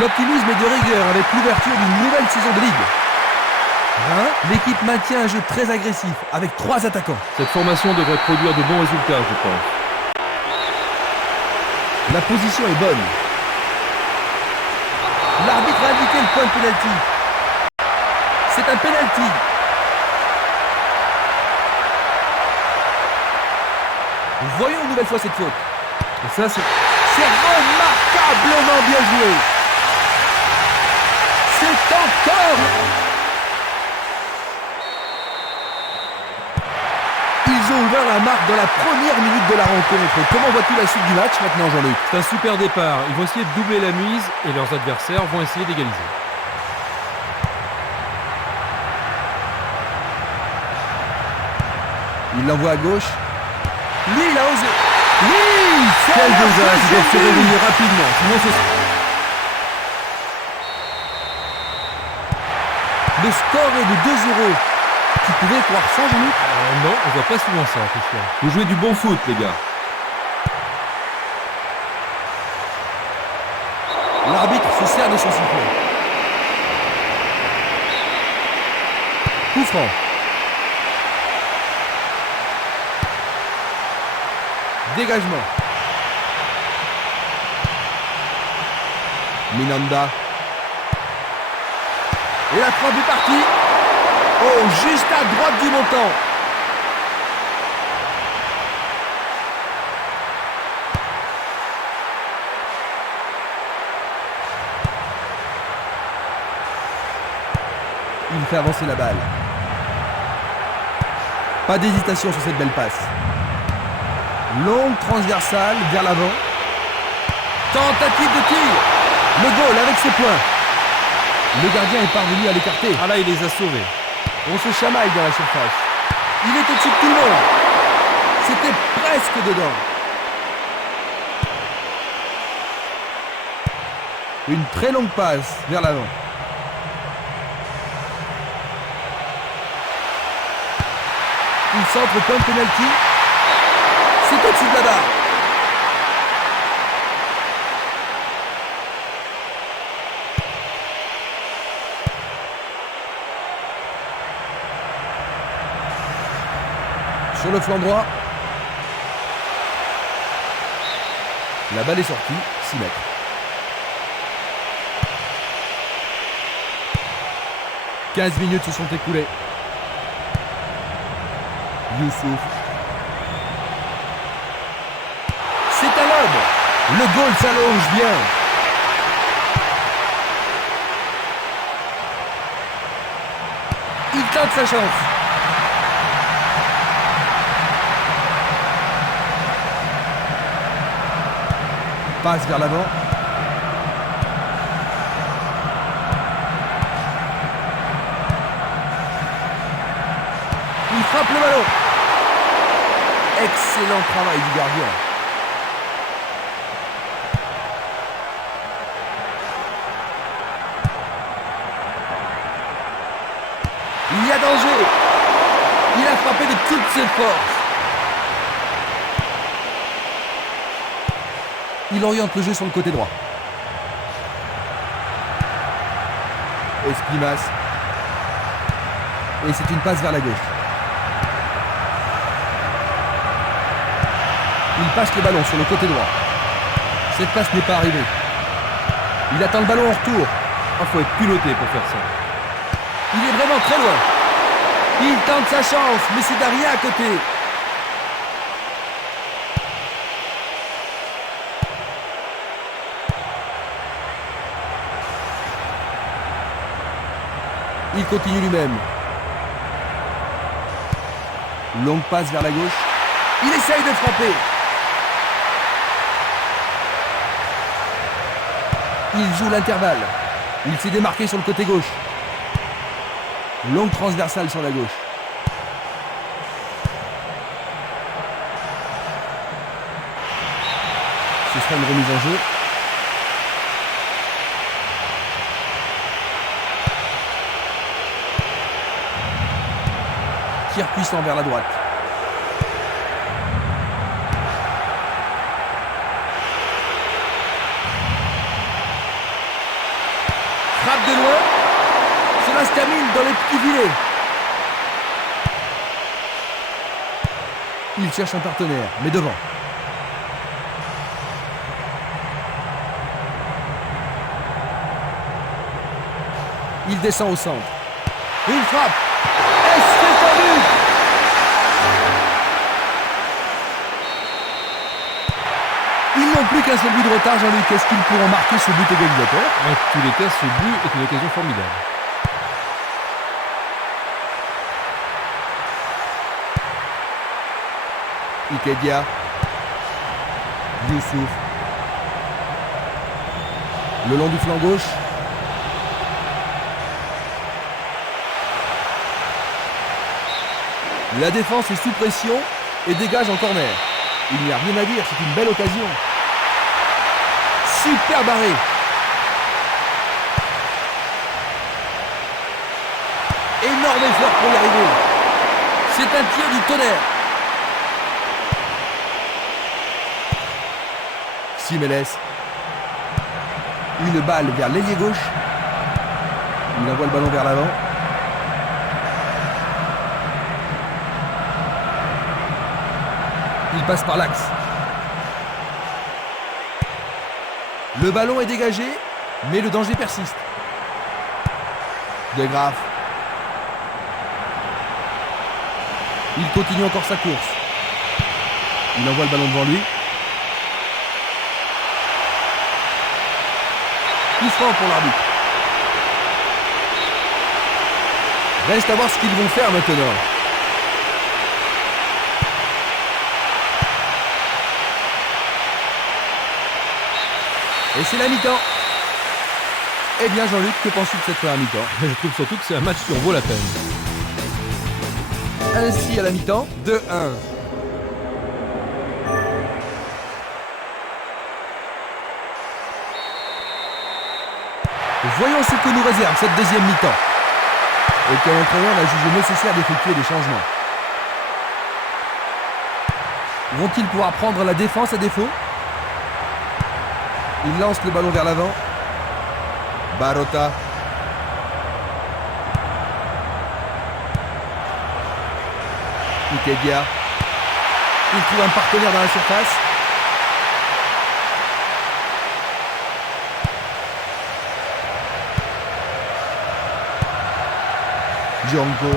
L'optimisme est de rigueur avec l'ouverture d'une nouvelle saison de ligue. L'équipe maintient un jeu très agressif avec 3 attaquants. Cette formation devrait produire de bons résultats, je pense. La position est bonne. L'arbitre a indiqué le point de pénalty. C'est un pénalty. Voyons une nouvelle fois cette faute. Et ça, c'est remarquablement bien joué. C'est encore... Ils ont ouvert la marque dans la première minute de la rencontre. Comment vois-tu la suite du match maintenant, Jean-Luc? C'est un super départ. Ils vont essayer de doubler la mise et leurs adversaires vont essayer d'égaliser. Il l'envoie à gauche. Lui, il a osé. Oui, c'est quel désastre. Ils doivent se réveiller rapidement. Sinon, Le score est de 2-0. Tu pouvais croire ça, Jean-Luc? Non, on voit pas souvent ça, Christian. Vous jouez du bon foot, les gars. L'arbitre se sert de son sifflet. Coup franc. Dégagement. Minanda. Et la frappe est partie. Oh, juste à droite du montant. Il fait avancer la balle. Pas d'hésitation sur cette belle passe. Longue transversale vers l'avant. Tentative de tir. Le goal avec ses points. Le gardien est parvenu à l'écarter. Ah là, il les a sauvés. On se chamaille dans la surface. Il est au-dessus de tout le monde. C'était presque dedans. Une très longue passe vers l'avant. Il centre au point de pénalty. C'est au-dessus de la barre. Sur le flanc droit. La balle est sortie, 6 mètres. « 15 minutes se sont écoulées. Youssouf. C'est un homme. Le goal s'allonge bien. Il tente sa chance. Passe vers l'avant. Il frappe le ballon. Excellent travail du gardien. Il y a danger. Il a frappé de toutes ses forces. Il oriente le jeu sur le côté droit. Espimas. Et c'est une passe vers la gauche. Il passe le ballon sur le côté droit. Cette passe n'est pas arrivée. Il attend le ballon en retour. Il faut être piloté pour faire ça. Il est vraiment très loin. Il tente sa chance, mais c'est derrière à côté. Il continue lui-même. Longue passe vers la gauche. Il essaye de frapper. Il joue l'intervalle. Il s'est démarqué sur le côté gauche. Longue transversale sur la gauche. Ce sera une remise en jeu. Tir puissant vers la droite. termine dans les petits filets. Il cherche un partenaire, mais devant. Il descend au centre. Il frappe. Et c'est un but! Ils n'ont plus qu'un seul but de retard, Jean-Luc. Est-ce qu'ils pourront marquer ce but égalisateur? En tous les cas, ce but est une occasion formidable. Ikedia. Youssouf. Le long du flanc gauche. La défense est sous pression et dégage en corner. Il n'y a rien à dire, c'est une belle occasion. Super barré. Énorme effort pour y arriver. C'est un tir du tonnerre. Simeles. Une balle vers l'ailier gauche. Il envoie le ballon vers l'avant. Il passe par l'axe. Le ballon est dégagé, mais le danger persiste. De Graaf. Il continue encore sa course. Il envoie le ballon devant lui. Coup franc pour l'arbitre. Reste à voir ce qu'ils vont faire maintenant. Et c'est la mi-temps. Eh bien Jean-Luc, que penses-tu de cette première mi-temps? Je trouve surtout que c'est un match qui en vaut la peine. Ainsi à la mi-temps, 2-1. Voyons ce que nous réserve cette deuxième mi-temps. Et quel entraîneur a jugé nécessaire d'effectuer des changements. Vont-ils pouvoir prendre la défense à défaut? Il lance le ballon vers l'avant. Barota. Ikedia. Il trouve un partenaire dans la surface. Django.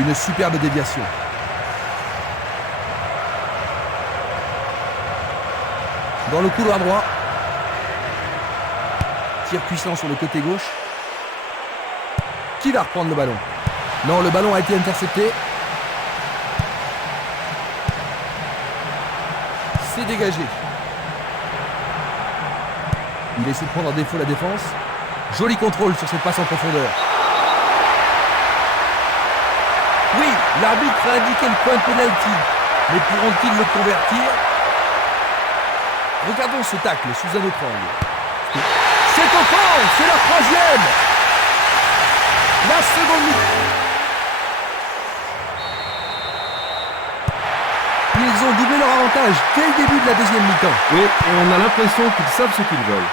Une superbe déviation. Dans le couloir droit. Tir puissant sur le côté gauche. Qui va reprendre le ballon? Non, le ballon a été intercepté. C'est dégagé. Il essaie de prendre en défaut la défense. Joli contrôle sur cette passe en profondeur. Oui, l'arbitre a indiqué le point de pénalty. Mais pourront-ils le convertir? Regardons ce tacle sous un autre angle. C'est au fond, c'est la troisième. La seconde mi-temps. Ils ont doublé leur avantage dès le début de la deuxième mi-temps. Oui, et on a l'impression qu'ils savent ce qu'ils veulent.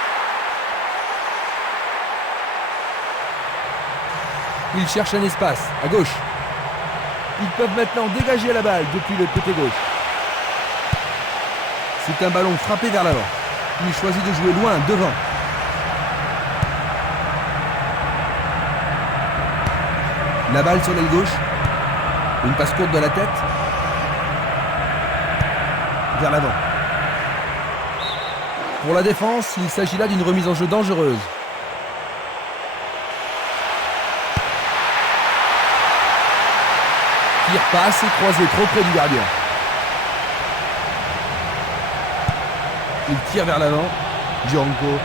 Ils cherchent un espace, à gauche. Ils peuvent maintenant dégager la balle depuis le côté gauche. C'est un ballon frappé vers l'avant. Il choisit de jouer loin, devant. La balle sur l'aile gauche. Une passe courte de la tête. Vers l'avant. Pour la défense, il s'agit là d'une remise en jeu dangereuse. Tir passe et croisé trop près du gardien. Il tire vers l'avant. Django.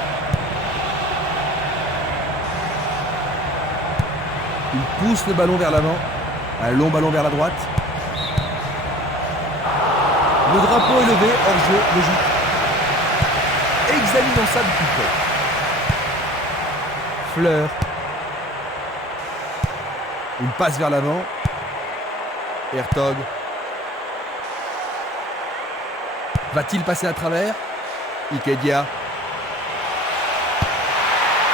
Il pousse le ballon vers l'avant. Un long ballon vers la droite. Le drapeau est levé, hors-jeu, logique. Examinons ça du plus près. Fleur. Une passe vers l'avant. Hertog. Va-t-il passer à travers? Ikedia.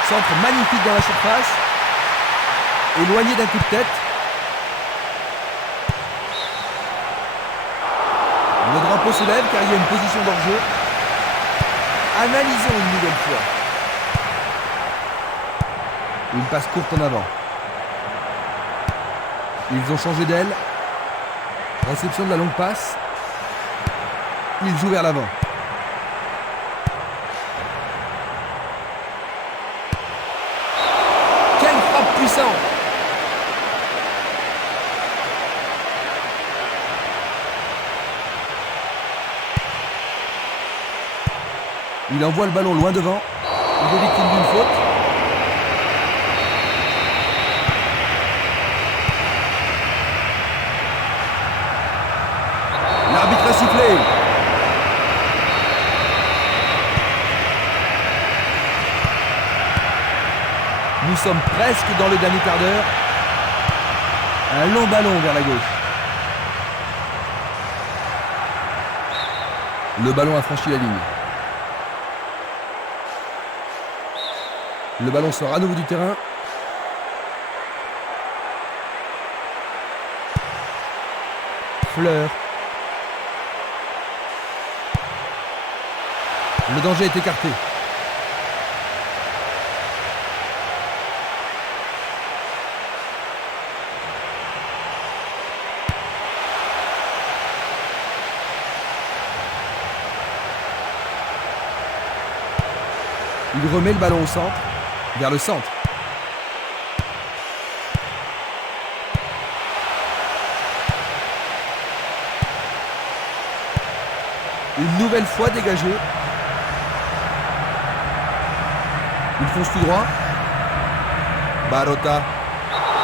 Centre magnifique dans la surface. Éloigné d'un coup de tête. Le drapeau se lève car il y a une position d'hors-jeu. Analysons une nouvelle fois. Une passe courte en avant. Ils ont changé d'aile. Réception de la longue passe. Ils jouent vers l'avant. Quelle frappe puissante! Il envoie le ballon loin devant. Il est victime d'une faute. L'arbitre a sifflé. Nous sommes presque dans le dernier quart d'heure. Un long ballon vers la gauche. Le ballon a franchi la ligne. Le ballon sort à nouveau du terrain. Fleur. Le danger est écarté. Il remet le ballon au centre, vers le centre. Une nouvelle fois dégagé. Il fonce tout droit. Barota.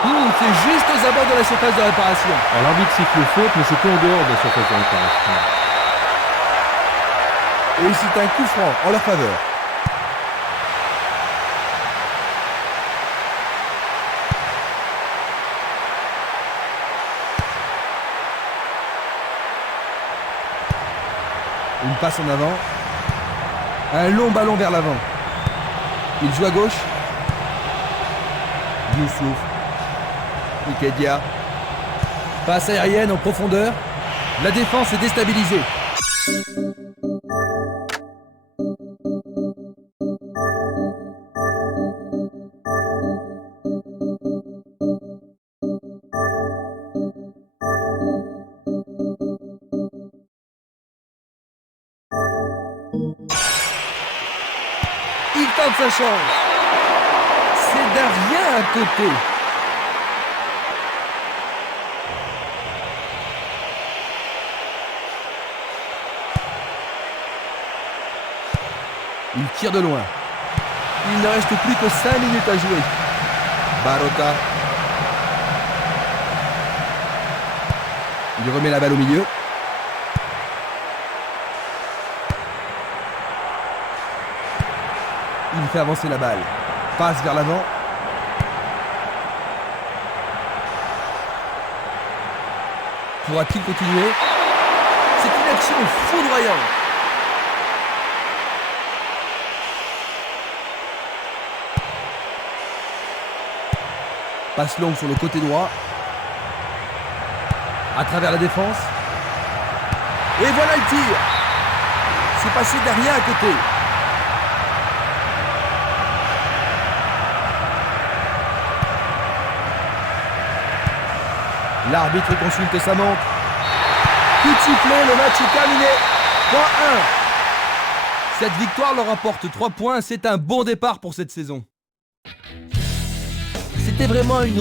C'est juste aux abords de la surface de réparation. Alors l'arbitre siffle faute, mais c'est en dehors de la surface de réparation. Et c'est un coup franc en leur faveur. Une passe en avant. Un long ballon vers l'avant. Il joue à gauche. Youssouf. Ikedia. Passe aérienne en profondeur. La défense est déstabilisée. Il tente sa chance. C'est d'un rien à côté. Il tire de loin. Il ne reste plus que 5 minutes à jouer. Barota. Il remet la balle au milieu. Il fait avancer la balle. Passe vers l'avant. Pourra-t-il continuer? C'est une action foudroyante. Passe longue sur le côté droit. À travers la défense. Et voilà le tir. C'est passé derrière à côté. L'arbitre consulte sa montre. Coup de sifflet, le match est terminé. 3-1. Cette victoire leur apporte 3 points. C'est un bon départ pour cette saison. C'était vraiment une